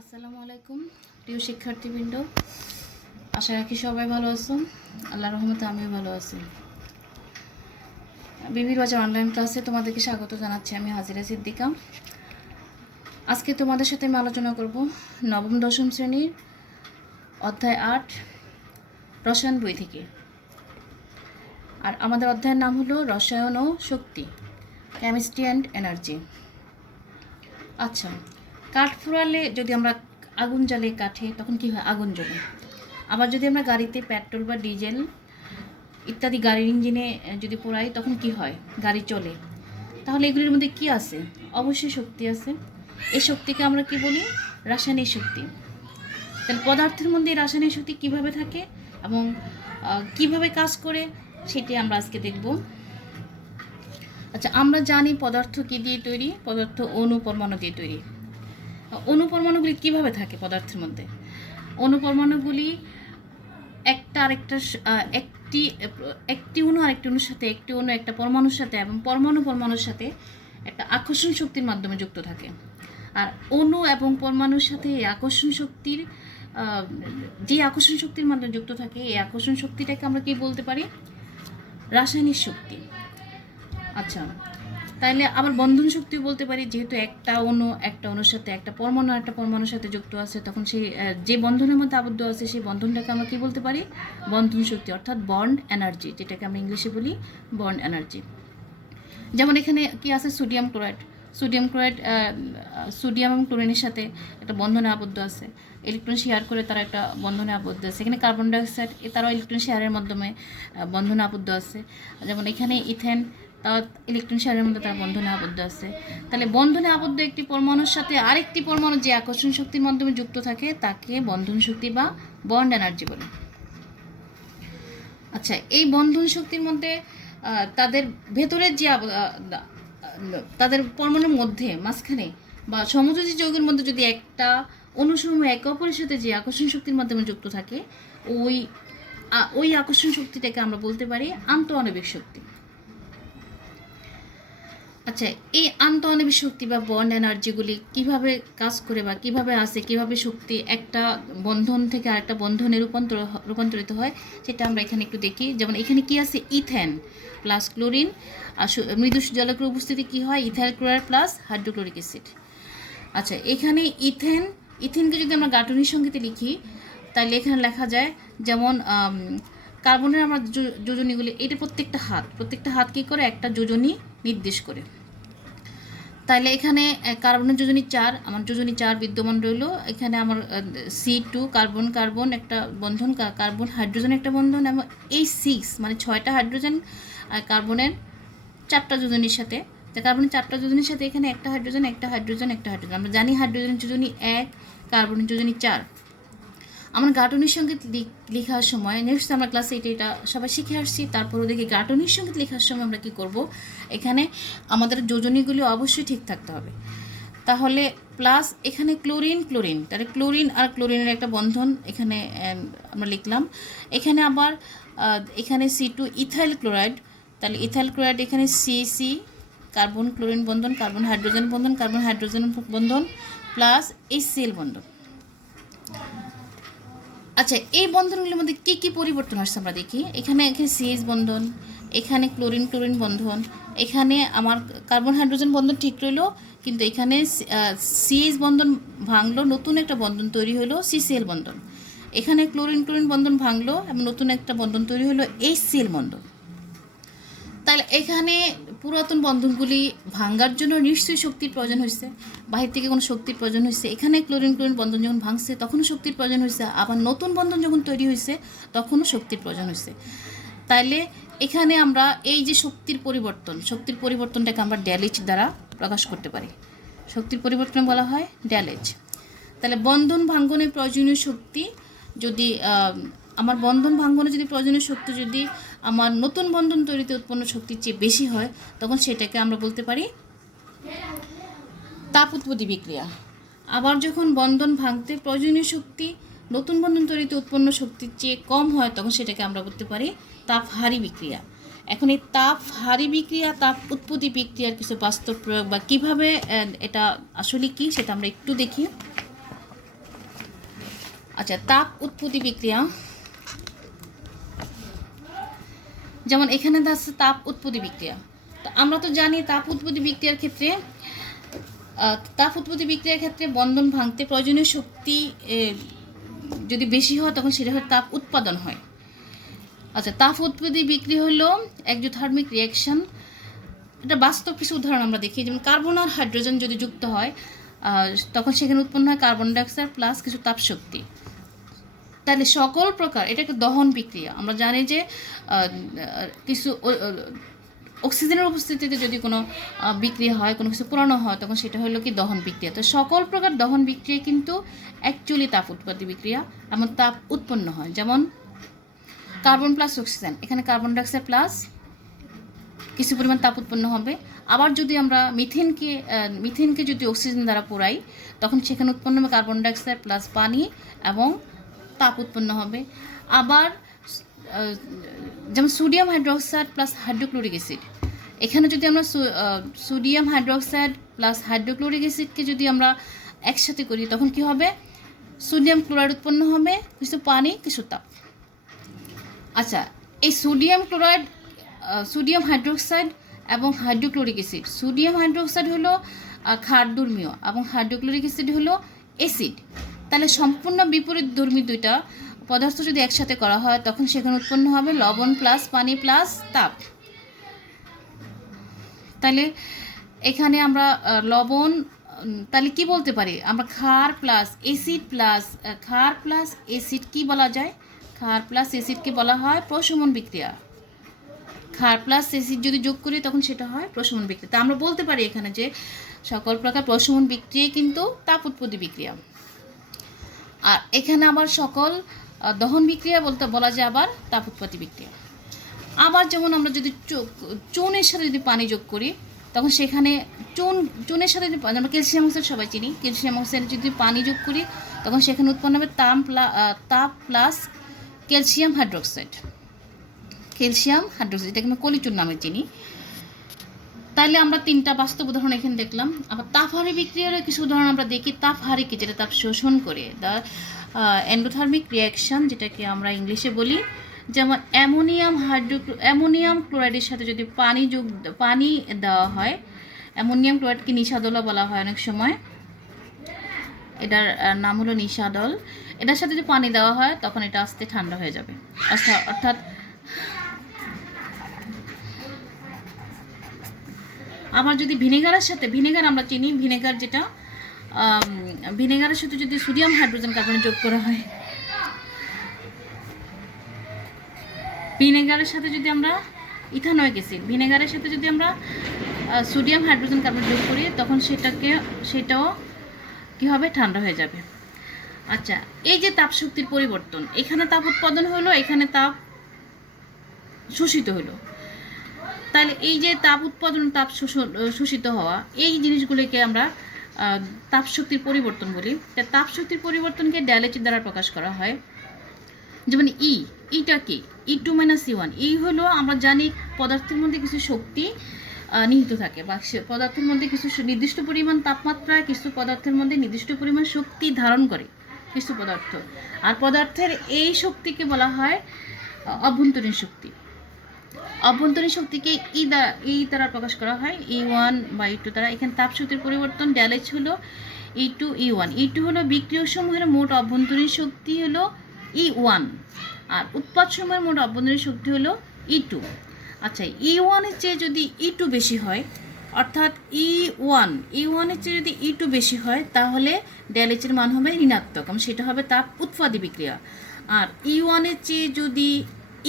আসসালামু আলাইকুম প্রিয় শিক্ষার্থীবৃন্দ, আশা রাখি সবাই ভালো আছো। আল্লাহর রহমতে আমিও ভালো আছি। বিবির বাজার অনলাইন ক্লাসে তোমাদেরকে স্বাগত জানাচ্ছি। আমি হাজিরা সিদ্দিকা। আজকে তোমাদের সাথে আমি আলোচনা করব নবম দশম শ্রেণীর অধ্যায় 8 রসায়ন বই থেকে। আর আমাদের অধ্যায়ের নাম হলো রসায়ন ও শক্তি, কেমিস্ট্রি অ্যান্ড এনার্জি। আচ্ছা, কাঠ পোড়ালে যদি আমরা আগুন জ্বালে কাঠে, তখন কি হয়? আগুন জ্বলে। আবার যদি আমরা গাড়িতে পেট্রোল বা ডিজেল ইত্যাদি গাড়ির ইঞ্জিনে যদি পোড়াই, তখন কি হয়? গাড়ি চলে। তাহলে এগুলির মধ্যে কি আছে? অবশ্যই শক্তি আছে। এই শক্তিকে আমরা কি বলি? রাসায়নিক শক্তি। তাহলে পদার্থের মধ্যে রাসায়নিক শক্তি কিভাবে থাকে এবং কিভাবে কাজ করে, সেটি আমরা আজকে দেখব। আচ্ছা, আমরা জানি পদার্থ কি দিয়ে তৈরি? পদার্থ অণু পরমাণু দিয়ে তৈরি। অণু পরমাণুগুলি কীভাবে থাকে পদার্থের মধ্যে? অণু পরমাণুগুলি একটা আরেকটা একটি অণু আরেকটি অণুর সাথে, একটি অণু একটা পরমাণুর সাথে এবং পরমাণুর সাথে একটা আকর্ষণ শক্তির মাধ্যমে যুক্ত থাকে। আর অণু এবং পরমাণুর সাথে এই আকর্ষণ শক্তির মাধ্যমে যুক্ত থাকে, এই আকর্ষণ শক্তিটাকে আমরা কি বলতে পারি? রাসায়নিক শক্তি। আচ্ছা, তাইলে আবার বন্ধন শক্তিও বলতে পারি। যেহেতু একটা অণুর সাথে, একটা পরমাণুর সাথে যুক্ত আছে, তখন সেই যে বন্ধনের মধ্যে আবদ্ধ আছে সেই বন্ধনটাকে আমরা কি বলতে পারি? বন্ধন শক্তি, অর্থাৎ বন্ড এনার্জি, যেটাকে আমরা ইংলিশে বলি বন্ড এনার্জি। যেমন এখানে কি আছে? সোডিয়াম ক্লোরাইড সোডিয়াম এবং ক্লোরিনের সাথে একটা বন্ধনে আবদ্ধ আছে, ইলেকট্রন শেয়ার করে তারা একটা বন্ধনে আবদ্ধ আছে। এখানে কার্বন ডাইঅক্সাইড, তারাও ইলেকট্রন শেয়ারের মাধ্যমে বন্ধনে আবদ্ধ আছে। যেমন এখানে ইথেন, তাও ইলেকট্রন শেয়ারের মধ্যে তারা বন্ধনে আবদ্ধ আছে। তাহলে বন্ধনে আবদ্ধ একটি পরমাণুর সাথে আরেকটি পরমাণু যে আকর্ষণ শক্তির মাধ্যমে যুক্ত থাকে, তাকে বন্ধন শক্তি বা বন্ড এনার্জি বলে। আচ্ছা, এই বন্ধন শক্তির মধ্যে তাদের ভেতরের যে তাদের পরমাণুর মধ্যে মাঝখানে বা সমযোজী যৌগের মধ্যে যদি একটা অণুসমূহ একে অপরের সাথে যে আকর্ষণ শক্তির মাধ্যমে যুক্ত থাকে, ওই আকর্ষণ শক্তিটাকে আমরা বলতে পারি আন্তঃআণবিক শক্তি। আচ্ছা, এই আন্তঃআণবিক শক্তি বা বন্ড এনার্জিগুলি কিভাবে কাজ করে বা কিভাবে আসে, কিভাবে শক্তি একটা বন্ধন থেকে আরেকটা বন্ধনে রূপান্তরিত হয়, সেটা আমরা এখানে একটু দেখি। যেমন এখানে কি আছে? ইথেন প্লাস ক্লোরিন, আর মৃদু জলকের উপস্থিতি কি হয়? Ethyl chloride plus hydrochloric acid. আচ্ছা, এখানে ইথেনকে যদি আমরা গাঠনিক সংকেতে লিখি, তাহলে এখানে লেখা যায় যেমন কার্বনের আমরা যোজনীগুলি, এটা প্রত্যেকটা হাত কী করে? একটা যোজনী নির্দেশ করে। তাহলে এখানে কার্বনের যোজনী 4, আমার যোজনী 4 বিদ্যমান রইল। এখানে আমার C2 কার্বন একটা বন্ধন, কার্বন হাইড্রোজেন একটা বন্ধন, এবং এই 6 মানে 6টা হাইড্রোজেন কার্বনের 4টা যোজনীর সাথে, কার্বনের 4টা যোজনীর সাথে এখানে একটা হাইড্রোজেন। আমরা জানি হাইড্রোজেনের যোজনী 1, কার্বনের যোজনী 4। আমরা গাঠনিক সংকেত লেখার সময়, নিশ্চয়ই আমরা ক্লাসে এটা সবাই শিখে আসছি, তারপরও দেখি গাঠনিক সংকেত লেখার সময় আমরা কী করব? এখানে আমাদের যোজনীগুলি অবশ্যই ঠিক থাকতে হবে। তাহলে প্লাস এখানে ক্লোরিন, তাহলে ক্লোরিন আর ক্লোরিনের একটা বন্ধন এখানে আমরা লিখলাম। এখানে আবার এখানে C2 ইথাইল ক্লোরাইড, তাহলে ইথাইল ক্লোরাইড এখানে CC কার্বন ক্লোরিন বন্ধন, কার্বন হাইড্রোজেন বন্ধন প্লাস HCl বন্ধন। আচ্ছা, এই বন্ধনগুলোর মধ্যে কী কী পরিবর্তন আসছে আমরা দেখি। এখানে CH বন্ধন, এখানে ক্লোরিন বন্ধন, এখানে আমার কার্বন হাইড্রোজেন বন্ধন ঠিক রইল, কিন্তু এখানে CH বন্ধন ভাঙলো, নতুন একটা বন্ধন তৈরি হলো CCl বন্ধন। এখানে ক্লোরিন বন্ধন ভাঙলো এবং নতুন একটা বন্ধন তৈরি হলো HCl বন্ধন। তাহলে এখানে পুরাতন বন্ধনগুলি ভাঙার জন্য নিশ্চয়ই শক্তির প্রয়োজন হয়েছে, বাহির থেকে কোনো শক্তির প্রয়োজন হয়েছে। এখানে ক্লোরিন বন্ধন যখন ভাঙছে, তখনও শক্তির প্রয়োজন হয়েছে। আবার নতুন বন্ধন যখন তৈরি হয়েছে, তখনও শক্তির প্রয়োজন হয়েছে। তাইলে এখানে আমরা এই যে শক্তির পরিবর্তনটাকে আমরা ড্যালেজ দ্বারা প্রকাশ করতে পারি। শক্তির পরিবর্তন বলা হয় ড্যালেজ। তাহলে বন্ধন ভাঙ্গনের প্রয়োজনীয় শক্তি যদি আমার বন্ধন ভাঙ্গনে যদি প্রয়োজনীয় শক্তি যদি আমার নতুন বন্ধন তৈরিতে উৎপন্ন শক্তির চেয়ে বেশি হয়, তখন সেটাকে আমরা বলতে পারি তাপ উৎপত্তি বিক্রিয়া। আবার যখন বন্ধন ভাঙতে প্রয়োজনীয় শক্তি নতুন বন্ধন তৈরিতে উৎপন্ন শক্তির চেয়ে কম হয়, তখন সেটাকে আমরা বলতে পারি তাপহারী বিক্রিয়া। এখন এই তাপহারী বিক্রিয়া, তাপ উৎপত্তি বিক্রিয়ার কিছু বাস্তব প্রয়োগ বা কীভাবে এটা আসলে কি, সেটা আমরা একটু দেখি। আচ্ছা, তাপ উৎপত্তি বিক্রিয়া, যেমন এখানে আছে তাপ উৎপত্তি বিক্রিয়া। তো আমরা তো জানি তাপ উৎপত্তি বিক্রিয়ার ক্ষেত্রে বন্ধন ভাঙতে প্রয়োজনীয় শক্তি যদি বেশি হয় তখন সেটা হয় তাপ উৎপাদন হয়। আচ্ছা, তাপ উৎপত্তি বিক্রিয়া হলো এক্সোথার্মিক রিয়াকশন। এটা বাস্তব কিছু উদাহরণ আমরা দেখি, যেমন কার্বন আর হাইড্রোজেন যদি যুক্ত হয় তখন সেখানে উৎপন্ন হয় কার্বন ডাইঅক্সাইড প্লাস কিছু তাপ শক্তি। তাহলে সকল প্রকার, এটা একটা দহন বিক্রিয়া। আমরা জানি যে কিছু অক্সিজেনের উপস্থিতিতে যদি কোনো বিক্রিয়া হয়, কোনো কিছু পুরানো হয়, তখন সেটা হলো কি দহন বিক্রিয়া। তো সকল প্রকার দহন বিক্রিয়া কিন্তু অ্যাকচুয়ালি তাপ উৎপত্তি বিক্রিয়া, এমন তাপ উৎপন্ন হয়। যেমন কার্বন প্লাস অক্সিজেন, এখানে কার্বন ডাইঅক্সাইড প্লাস কিছু পরিমাণ তাপ উৎপন্ন হবে। আবার যদি আমরা মিথেনকে যদি অক্সিজেন দ্বারা পোড়াই, তখন সেখানে উৎপন্ন হবে কার্বন ডাইঅক্সাইড প্লাস পানি এবং তাপ উৎপন্ন হবে। আবার যেমন sodium hydroxide plus hydrochloric acid, এখানে যদি আমরা সোডিয়াম হাইড্রোক্সাইড প্লাস হাইড্রোক্লোরিক অ্যাসিডকে যদি আমরা একসাথে করি, তখন কি হবে? সোডিয়াম ক্লোরাইড উৎপন্ন হবে, কিছু পানি, কিছু তাপ। আচ্ছা, এই সোডিয়াম হাইড্রোক্সাইড এবং হাইড্রোক্লোরিক অ্যাসিড, সোডিয়াম হাইড্রোক্সাইড হলো ক্ষারধর্মীয় এবং হাইড্রোক্লোরিক অ্যাসিড হলো অ্যাসিড। তাহলে সম্পূর্ণ বিপরীত ধর্মী দুইটা পদার্থ যদি একসাথে করা হয়, তখন সেখানে উৎপন্ন হবে লবণ প্লাস পানি প্লাস তাপ। তাহলে এখানে আমরা লবণ, তাহলে কি বলতে পারি আমরা? ক্ষার প্লাস অ্যাসিড কি বলা যায়? ক্ষার প্লাস অ্যাসিডকে বলা হয় প্রশমন বিক্রিয়া। ক্ষার প্লাস অ্যাসিড যদি যোগ করি তখন সেটা হয় প্রশমন বিক্রিয়া। তা আমরা বলতে পারি এখানে যে সকল প্রকার প্রশমন বিক্রিয়া কিন্তু তাপ উৎপত্তি বিক্রিয়া। আর এখানে আবার সকল দহন বিক্রিয়া বলা যায় আবার তাপ উৎপত্তি বিক্রিয়া। আবার যেমন আমরা যদি চুনের সাথে যদি পানি যোগ করি, তখন সেখানে চুনের সাথে আমরা ক্যালসিয়াম অক্সাইড সবাই চিনি, ক্যালসিয়াম অক্সাইড যদি পানি যোগ করি, তখন সেখানে উৎপন্ন হবে তাপ প্লাস ক্যালসিয়াম হাইড্রোক্সাইড, এটাকে আমরা কলিচুন নামে চিনি। তাইলে আমরা তিনটা বাস্তব উদাহরণ এখানে দেখলাম। আবার তাপহারি বিক্রিয়ার কিছু উদাহরণ আমরা দেখি। তাপহারি কি? যেটা তাপ শোষণ করে, দ্য এন্ডোথার্মিক রিয়াকশন, যেটাকে আমরা ইংলিশে বলি। যেমন অ্যামোনিয়াম ক্লোরাইডের সাথে যদি পানি দেওয়া হয়, অ্যামোনিয়াম ক্লোরাইডকে নিশাদলও বলা হয় অনেক সময়, এটার নাম হলো নিশাদল। এটার সাথে যদি পানি দেওয়া হয়, তখন এটা আস্তে ঠান্ডা হয়ে যাবে। অর্থাৎ আবার যদি ভিনেগার আমরা চিনি, ভিনেগারের সাথে যদি সোডিয়াম হাইড্রোজেন কার্বনেট যোগ করা হয়, ভিনেগারের সাথে যদি আমরা ইথানোয়িক অ্যাসিড, ভিনেগারের সাথে যদি আমরা সোডিয়াম হাইড্রোজেন কার্বনেট যোগ করি, তখন সেটাও কি হবে? ঠান্ডা হয়ে যাবে। আচ্ছা, এই যে তাপ শক্তির পরিবর্তন, এখানে তাপ উৎপাদন হলো, এখানে তাপ শোষিত হলো। তাহলে এই যে তাপ উৎপাদন, তাপ শোষিত হওয়া, এই জিনিসগুলিকে আমরা তাপ শক্তির পরিবর্তন বলি। তাপ শক্তির পরিবর্তনকে ডায়ালেচিস দ্বারা প্রকাশ করা হয়। যেমন ইটা কি? E2 - E1। হলো, আমরা জানি পদার্থের মধ্যে কিছু শক্তি নিহিত থাকে, বা পদার্থের মধ্যে কিছু নির্দিষ্ট পরিমাণ তাপমাত্রায় কিছু পদার্থের মধ্যে নির্দিষ্ট পরিমাণ শক্তি ধারণ করে কিছু পদার্থ। আর পদার্থের এই শক্তিকে বলা হয় অভ্যন্তরীণ শক্তি। অভ্যন্তরীণ শক্তিকে ই দ্বারা প্রকাশ করা হয়, E1 বা E2 দ্বারা। এখানে তাপ শক্তির পরিবর্তন ড্যালেজ হলো E2 E1। E2 হলো বিক্রিয়ক সমূহের মোট অভ্যন্তরীণ শক্তি হলো E1, আর উৎপাদ সমূহের মোট অভ্যন্তরীণ শক্তি হলো E2। আচ্ছা, E1 এর চেয়ে যদি E2 বেশি হয়, অর্থাৎ E1 এর চেয়ে যদি E2 বেশি হয়, তাহলে ড্যালেজের মান হবে ঋণাত্মক, এবং সেটা হবে তাপ উৎপাদী বিক্রিয়া। আর E1 এর চেয়ে যদি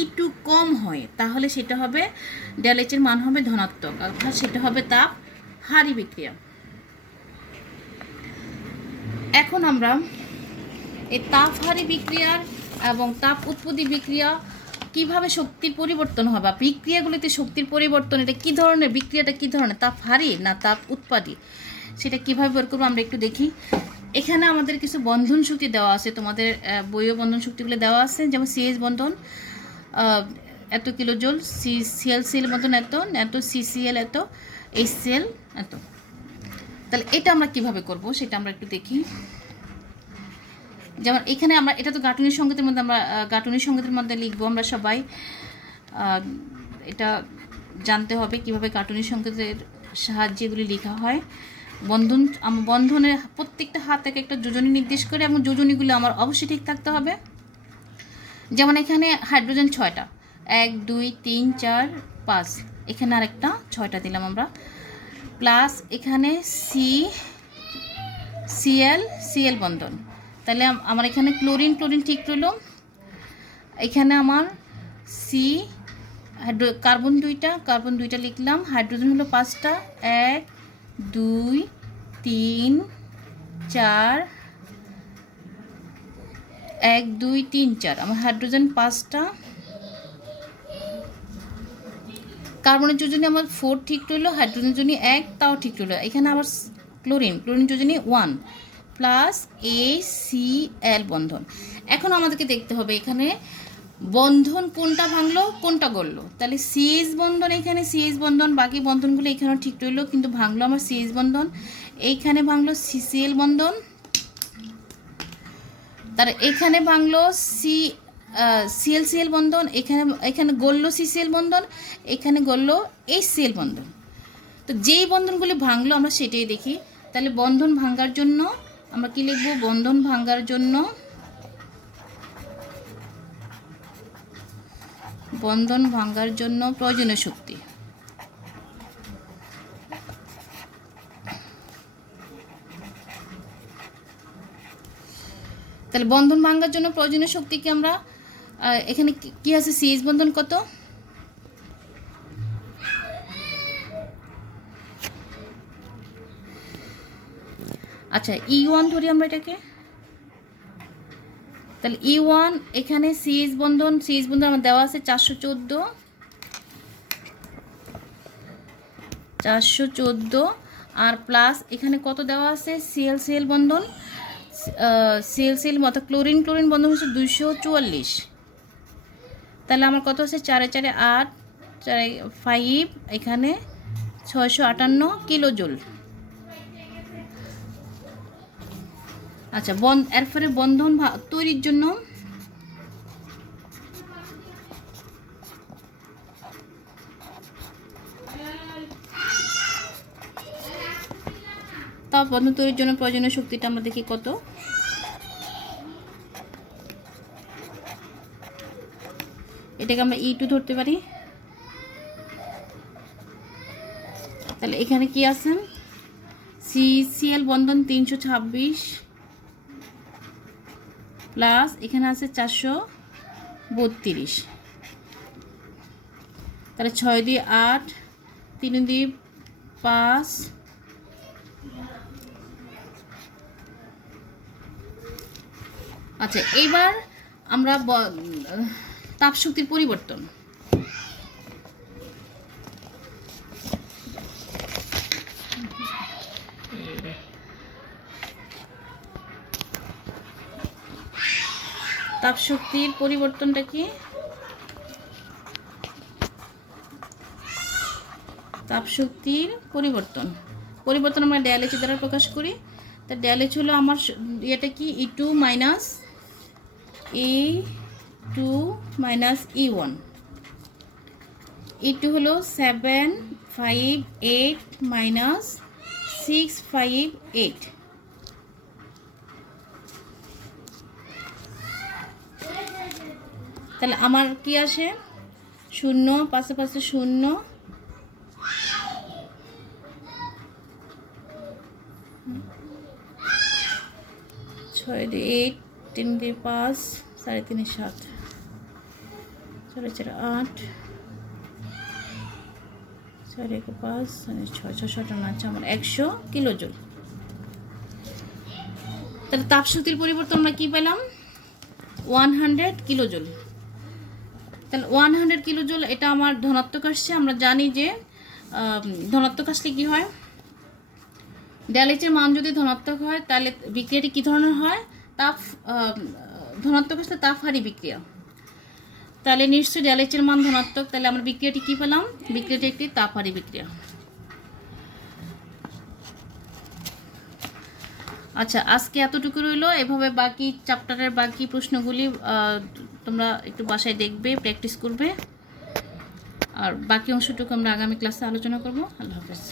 E2 কম হয়, তাহলে সেটা হবে ড্যালেজের মান হবে ধনাত্মক, অর্থাৎ সেটা হবে তাপ হারি বিক্রিয়া। এখন আমরা এই তাপ হারি বিক্রিয়ার এবং তাপ উৎপত্তি বিক্রিয়া কিভাবে শক্তির পরিবর্তন হয়, বা বিক্রিয়াগুলিতে শক্তির পরিবর্তন, এটা কী ধরনের বিক্রিয়াটা, কী ধরনের, তাপ হারি না তাপ উৎপাদী, সেটা কীভাবে বের করবো আমরা একটু দেখি। এখানে আমাদের কিছু বন্ধন শক্তি দেওয়া আছে, তোমাদের বইও বন্ধন শক্তিগুলো দেওয়া আছে। যেমন CH বন্ধন এত কিলোজুল, CL বন্ধন এত, CCl এত, HCl এত। তাহলে এটা আমরা কিভাবে করব সেটা আমরা একটু দেখি। যেমন এখানে আমরা এটা তো গাঁটুনি সংকেতের মধ্যে আমরা গাঁটুনি সংকেতের মধ্যে লিখবো আমরা সবাই। এটা জানতে হবে কিভাবে গাঁটুনি সংকেতের সাহায্যে এগুলি লেখা হয়। বন্ধনের প্রত্যেকটা হাত এক একটা যোজনী নির্দেশ করে, এবং যোজনীগুলো আমার অবশ্যই ঠিক থাকতে হবে। যেমন এখানে হাইড্রোজেন 6টা, 1 2 3 4 5, এখানে আরেকটা 6টা দিলাম আমরা, প্লাস এখানে সিএল বন্ধন। তাহলে আমার এখানে ক্লোরিন ঠিক রইল। এখানে আমার কার্বন 2টা লিখলাম, হাইড্রোজেন হলো 5টা, 1 2 3 4, 1 2 3 4, আমার হাইড্রোজেন 5টা। কার্বনের যোজনী আমার 4 ঠিক রইল, হাইড্রোজেন যোজনী 1 তাও ঠিক রইল। এখানে আবার ক্লোরিন যোজনী 1 প্লাস ACl বন্ধন। এখন আমাদেরকে দেখতে হবে এখানে বন্ধন কোনটা ভাঙলো কোনটা গড়লো। তাহলে CH বন্ধন, এখানে CH বন্ধন, বাকি বন্ধনগুলো এখানেও ঠিক রইল, কিন্তু ভাঙলো আমার CH বন্ধন। এইখানে ভাঙলো CCl বন্ধন, তার এখানে ভাঙলো CL বন্ধন, এখানে গড়লো CCl বন্ধন, এখানে গড়লো HCl বন্ধন। তো যেই বন্ধনগুলি ভাঙলো আমরা সেটাই দেখি। তাহলে বন্ধন ভাঙার জন্য আমরা কি লিখব? বন্ধন ভাঙার জন্য প্রয়োজনীয় শক্তি। তাহলে বন্ধন ভাঙার জন্য প্রয়োজনীয় শক্তিকে আমরা এখানে কি আছে? CH বন্ধন কত? আচ্ছা, E1 ধরি আমরা এটাকে। তাহলে E1 এখানে CH বন্ধন আমার দেওয়া আছে 414, আর প্লাস এখানে কত দেওয়া আছে? CL বন্ধন, CL অর্থাৎ ক্লোরিন বন্ধন হচ্ছে 244। তাহলে আমার কত আছে? 4 4 8, 4 5, এখানে 658 কিলোজুল। আচ্ছা, এরপরে বন্ধন তৈরির জন্য বন্ধন তৈরির জন্য প্রয়োজনীয় শক্তিটা আমরা দেখি কত। এটাকে আমরা E2 ধরতে পারি। তাহলে এখানে কি আছে? CCl বন্ধন 326 প্লাস এখানে আছে 432। তাহলে 6 দিয়ে 8, 3 দিয়ে 5। আচ্ছা, এইবার আমরা তাপশক্তির পরিবর্তন। তাপশক্তির পরিবর্তনটা কি? তাপশক্তির পরিবর্তন আমরা ডেলএইচ দ্বারা প্রকাশ করি। তা ডেলএইচ হলো আমার এটা কি? E2 minus E1। E2 হলো 7 5 8 মাইনাস 6 5 8। তাহলে আমার কি আসে? 0, পাশে 0, 6 দিয়ে 8, 3 দিয়ে 5, 3.5 7, 4 4 8, 4 1 5, 6 6 আছে আমার 100 কিলোজুল। তাহলে তাপশক্তির পরিবর্তন আমরা কি পেলাম? 100 কিলোজুল। তাহলে 100 কিলোজুল এটা আমার ধনাত্মক আসছে। আমরা জানি যে ধনাত্মক আসলে কি হয়? ডেলএইচের মান যদি ধনাত্মক হয় তাহলে বিক্রিয়াটি কী ধরনের হয়? ধনাত্মক আসলে তাপহারী বিক্রিয়া। তাহলে নিশ্চয়ই ডেলএইচের মান ধনাত্মক, তাহলে আমরা বিক্রিয়াটি কী পেলাম? বিক্রিয়াটি একটি তাপহারী বিক্রিয়া। আচ্ছা, আজকে এতটুকু রইলো। এভাবে বাকি চ্যাপ্টারের বাকি প্রশ্নগুলি তোমরা একটু বাসায় দেখবে, প্র্যাকটিস করবে, আর বাকি অংশটুকু আমরা আগামী ক্লাসে আলোচনা করব। আল্লাহ হাফেজ।